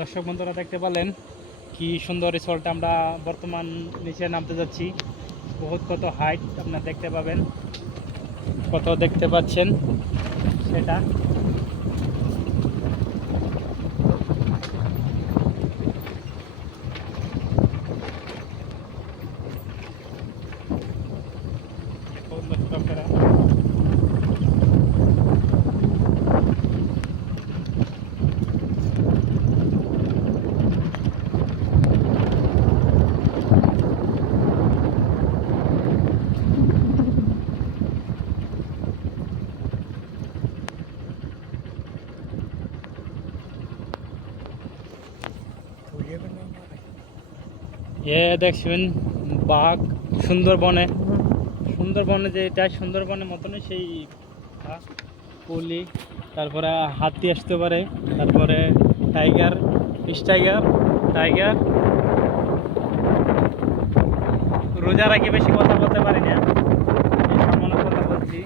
দর্শক বন্ধুরা দেখতে পেলেন কি সুন্দর রিসর্টে আমরা বর্তমান নিচে নামতে যাচ্ছি। বহুত কত হাইট আপনারা দেখতে পাবেন, কত দেখতে পাচ্ছেন সেটা। দর্শকেরা দেখছেন বাঘ সুন্দরবনে, সুন্দরবনে যে এটা সুন্দরবনের মতনই সেই পুলি, তারপরে হাতি আসতে পারে, তারপরে টাইগার, টাইগার টাইগার। রোজা রাখি বেশি কথা বলতে পারি না, এই সামান্য কথা বলছি।